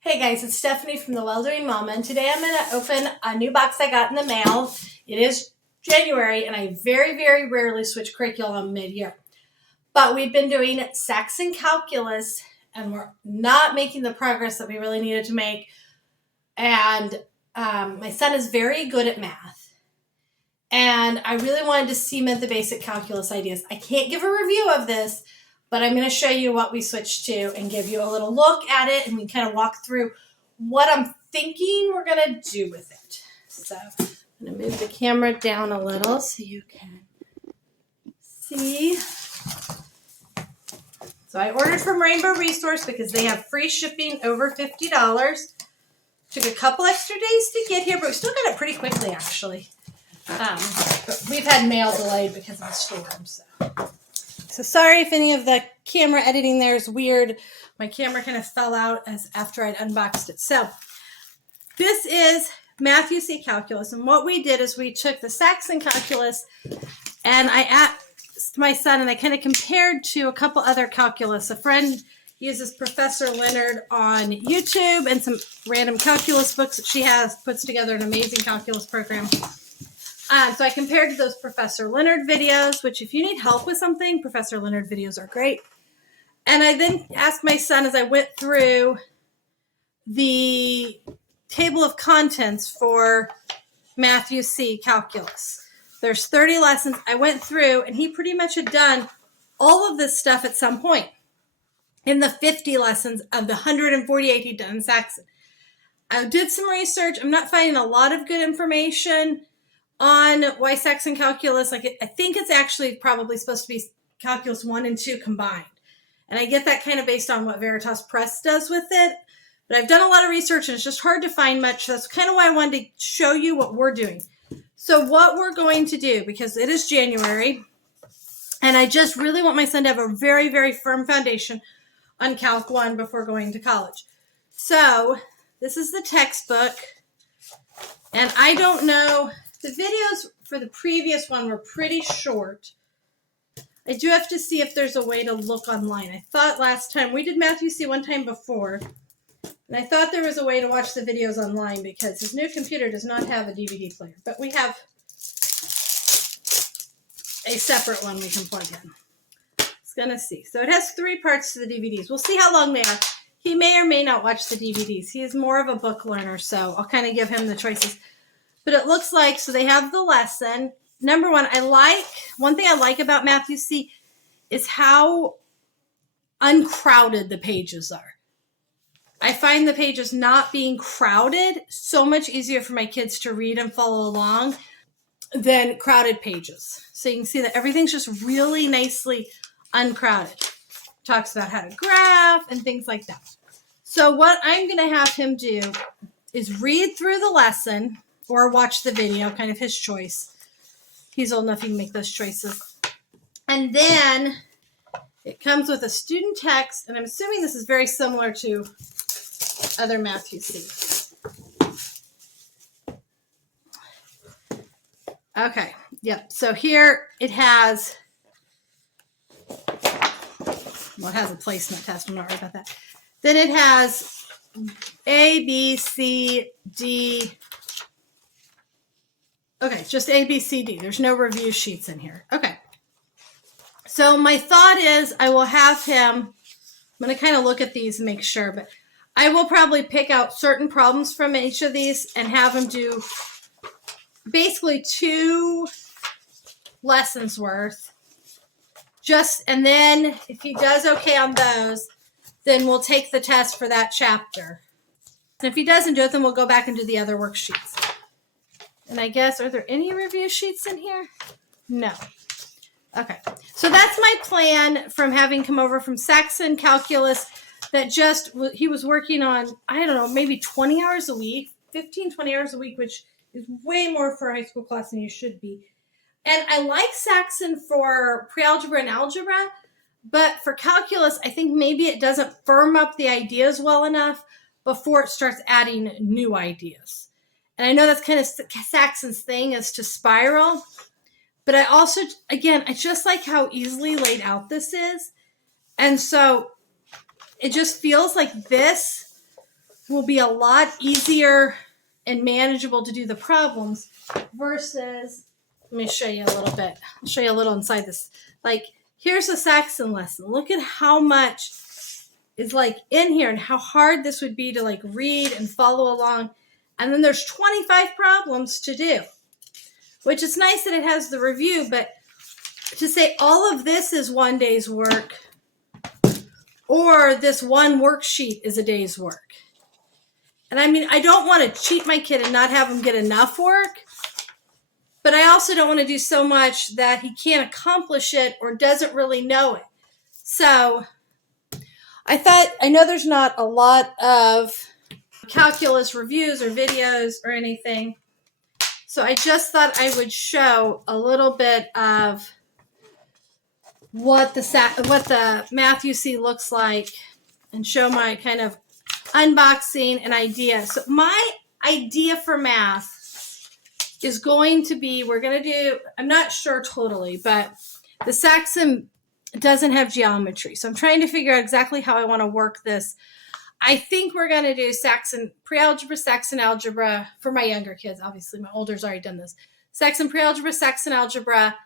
Hey guys, it's Stephanie from the Well-Doing Momma, and today I'm going to open a new box I got in the mail. It is January, and I very, very rarely switch curriculum mid-year. But we've been doing Saxon Calculus, and we're not making the progress that we really needed to make. And my son is very good at math, and I really wanted to cement the basic calculus ideas. I can't give a review of this, but I'm going to show you what we switched to and give you a little look at it, and we kind of walk through what I'm thinking we're going to do with it. So I'm going to move the camera down a little so you can see. So I ordered from Rainbow Resource because they have free shipping over $50. Took a couple extra days to get here, but we still got it pretty quickly, actually. But we've had mail delayed because of the storm, So sorry if any of the camera editing there is weird. My camera kind of fell out after I'd unboxed it. So this is Matthew C. Calculus. And what we did is we took the Saxon Calculus and I asked my son, and I kind of compared to a couple other calculus. A friend uses Professor Leonard on YouTube and some random calculus books that she has, puts together an amazing calculus program. So I compared to those Professor Leonard videos, which if you need help with something, Professor Leonard videos are great. And I then asked my son as I went through the table of contents for Matthew C. Calculus. There's 30 lessons. I went through, and he pretty much had done all of this stuff at some point in the 50 lessons of the 148 he'd done in Saxon. I did some research. I'm not finding a lot of good information on why Saxon Calculus, I think it's actually probably supposed to be Calculus 1 and 2 combined. And I get that kind of based on what Veritas Press does with it. But I've done a lot of research, and it's just hard to find much. So that's kind of why I wanted to show you what we're doing. So what we're going to do, because it is January, and I just really want my son to have a very, very firm foundation on Calc 1 before going to college. So this is the textbook. And I don't know, the videos for the previous one were pretty short. I do have to see if there's a way to look online. I thought last time, we did Matthew C. one time before, and I thought there was a way to watch the videos online because his new computer does not have a DVD player. But we have a separate one we can plug in. It's going to see. So it has 3 parts to the DVDs. We'll see how long they are. He may or may not watch the DVDs. He is more of a book learner, so I'll kind of give him the choices. But it looks like, so they have the lesson. Number one, one thing I like about Matthew C. is how uncrowded the pages are. I find the pages not being crowded so much easier for my kids to read and follow along than crowded pages. So you can see that everything's just really nicely uncrowded. Talks about how to graph and things like that. So what I'm going to have him do is read through the lesson or watch the video, kind of his choice. He's old enough he can make those choices. And then it comes with a student text, and I'm assuming this is very similar to other Matthew C. Okay, yep. So here it has, well, it has a placement test. I'm not worried about that. Then it has A, B, C, D. Okay, just A, B, C, D. There's no review sheets in here. Okay. So my thought is I will have him, I'm going to kind of look at these and make sure, but I will probably pick out certain problems from each of these and have him do basically 2 lessons worth. And then if he does okay on those, then we'll take the test for that chapter. And if he doesn't do it, then we'll go back and do the other worksheets. And I guess, are there any review sheets in here? No. Okay. So that's my plan from having come over from Saxon Calculus that he was working on, I don't know, maybe 20 hours a week, 15, 20 hours a week, which is way more for a high school class than you should be. And I like Saxon for pre-algebra and algebra, but for calculus, I think maybe it doesn't firm up the ideas well enough before it starts adding new ideas. And I know that's kind of Saxon's thing, is to spiral. But I also, again, I just like how easily laid out this is. And so it just feels like this will be a lot easier and manageable to do the problems versus, let me show you a little bit. I'll show you a little inside this. Like, here's a Saxon lesson. Look at how much is like in here and how hard this would be to like read and follow along. And then there's 25 problems to do, which is nice that it has the review, but to say all of this is one day's work or this one worksheet is a day's work. And I mean, I don't want to cheat my kid and not have him get enough work, but I also don't want to do so much that he can't accomplish it or doesn't really know it. So I thought, I know there's not a lot of calculus reviews or videos or anything, so I just thought I would show a little bit of what the Math You See looks like and show my kind of unboxing and idea. So my idea for math is going to be, we're going to do, I'm not sure totally, but the Saxon doesn't have geometry. So I'm trying to figure out exactly how I want to work this. I think we're going to do Saxon pre-algebra, Saxon algebra for my younger kids. Obviously, my older's already done this. Saxon pre-algebra, Saxon algebra.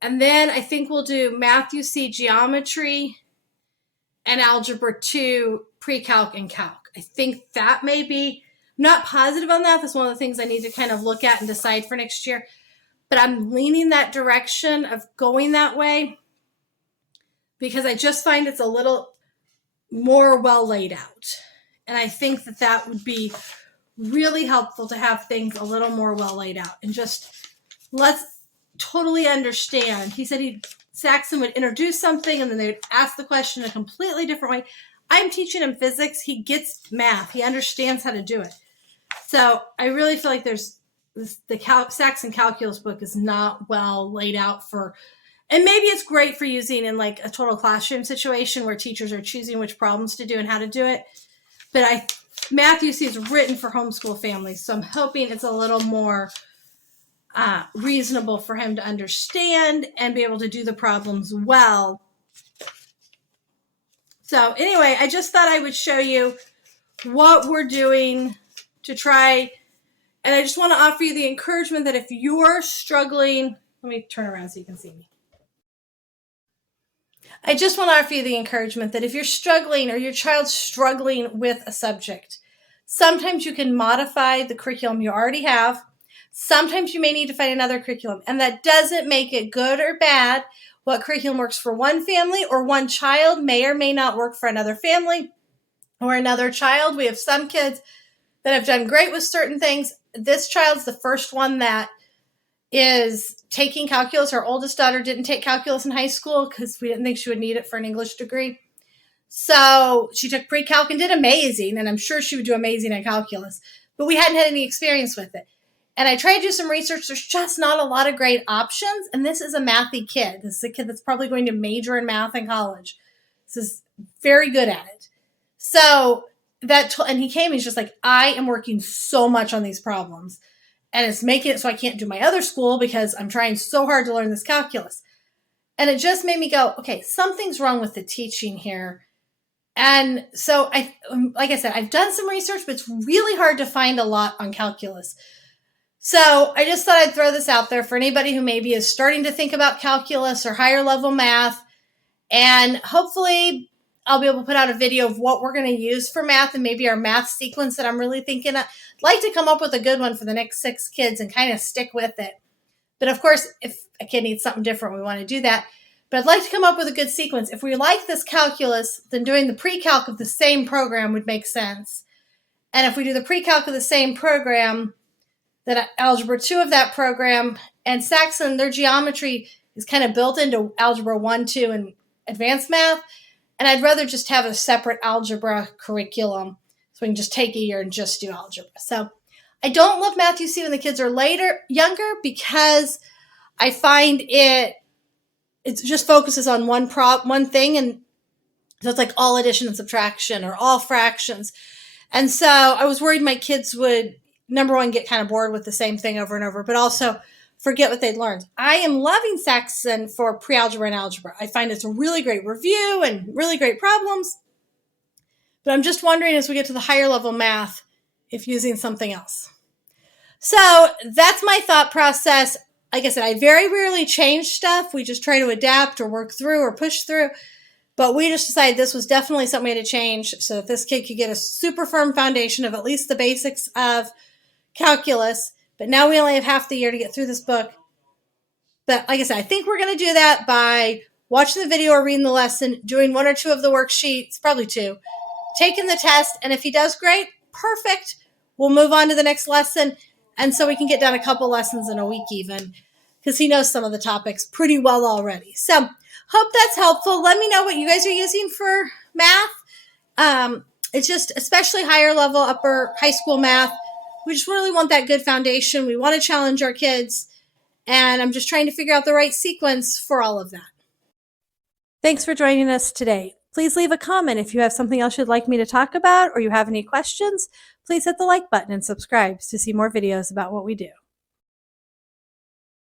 And then I think we'll do Math You See geometry and algebra 2 pre-calc and calc. I think that may be, I'm not positive on that. That's one of the things I need to kind of look at and decide for next year. But I'm leaning that direction of going that way because I just find it's a little more well laid out. And I think that that would be really helpful to have things a little more well laid out and just let's totally understand. He said Saxon would introduce something and then they would ask the question in a completely different way. I'm teaching him physics. He gets math. He understands how to do it. So I really feel like there's the Saxon Calculus book is not well laid out for, and maybe it's great for using in like a total classroom situation where teachers are choosing which problems to do and how to do it. But Math You See is written for homeschool families. So I'm hoping it's a little more reasonable for him to understand and be able to do the problems well. So anyway, I just thought I would show you what we're doing to try. And I just want to offer you the encouragement that if you're struggling, let me turn around so you can see me. I just want to offer you the encouragement that if you're struggling or your child's struggling with a subject, sometimes you can modify the curriculum you already have. Sometimes you may need to find another curriculum, and that doesn't make it good or bad. What curriculum works for one family or one child may or may not work for another family or another child. We have some kids that have done great with certain things. This child's the first one that is taking calculus. Our oldest daughter didn't take calculus in high school because we didn't think she would need it for an English degree. So she took pre-calc and did amazing, and I'm sure she would do amazing in calculus, but we hadn't had any experience with it. And I tried to do some research. There's just not a lot of great options. And this is a mathy kid. This is a kid that's probably going to major in math in college. This is very good at it. So and he came, he's just like, I am working so much on these problems. And it's making it so I can't do my other school because I'm trying so hard to learn this calculus. And it just made me go, okay, something's wrong with the teaching here. And so like I said, I've done some research, but it's really hard to find a lot on calculus. So I just thought I'd throw this out there for anybody who maybe is starting to think about calculus or higher level math. And hopefully I'll be able to put out a video of what we're going to use for math and maybe our math sequence that I'm really thinking of. I'd like to come up with a good one for the next 6 kids and kind of stick with it. But of course, if a kid needs something different, we want to do that. But I'd like to come up with a good sequence. If we like this calculus, then doing the pre-calc of the same program would make sense. And if we do the pre-calc of the same program, then algebra 2 of that program and Saxon, their geometry is kind of built into algebra 1, 2, and advanced math. And I'd rather just have a separate algebra curriculum so we can just take a year and just do algebra. So I don't love Math You See when the kids are younger because I find it just focuses on one thing. And so it's like all addition and subtraction or all fractions. And so I was worried my kids would, number one, get kind of bored with the same thing over and over, but also forget what they'd learned. I am loving Saxon for pre-algebra and algebra. I find it's a really great review and really great problems. But I'm just wondering as we get to the higher level math, if using something else. So that's my thought process. Like I said, I very rarely change stuff. We just try to adapt or work through or push through. But we just decided this was definitely something we had to change so that this kid could get a super firm foundation of at least the basics of calculus. But now we only have half the year to get through this book. But like I said, I think we're going to do that by watching the video or reading the lesson, doing 1 or 2 of the worksheets, probably 2, taking the test. And if he does great, perfect. We'll move on to the next lesson. And so we can get done a couple lessons in a week even, because he knows some of the topics pretty well already. So hope that's helpful. Let me know what you guys are using for math. It's just especially higher level, upper high school math. We just really want that good foundation. We want to challenge our kids. And I'm just trying to figure out the right sequence for all of that. Thanks for joining us today. Please leave a comment if you have something else you'd like me to talk about or you have any questions. Please hit the like button and subscribe to see more videos about what we do.